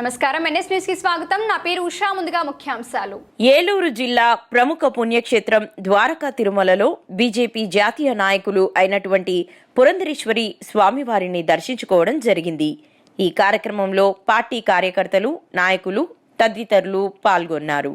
నమస్కారం. ఎన్ఎస్ న్యూస్కి స్వాగతం. నా పేరు ఉషా. ముందుగా ముఖ్యాంశాలు. ఏలూరు జిల్లా ప్రముఖ పుణ్యక్షేత్రం ద్వారకా తిరుమలలో బీజేపీ జాతీయ నాయకులు అయినటువంటి పురంధరేశ్వరి స్వామివారిని దర్శించుకోవడం జరిగింది. ఈ కార్యక్రమంలో పార్టీ కార్యకర్తలు నాయకులు తదితరులు పాల్గొన్నారు.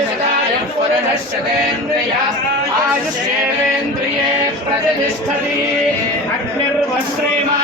శతమానం భవతి ఆయుష్యేంద్రియే ప్రతిష్టతి అగ్నిర్వశ్రేమా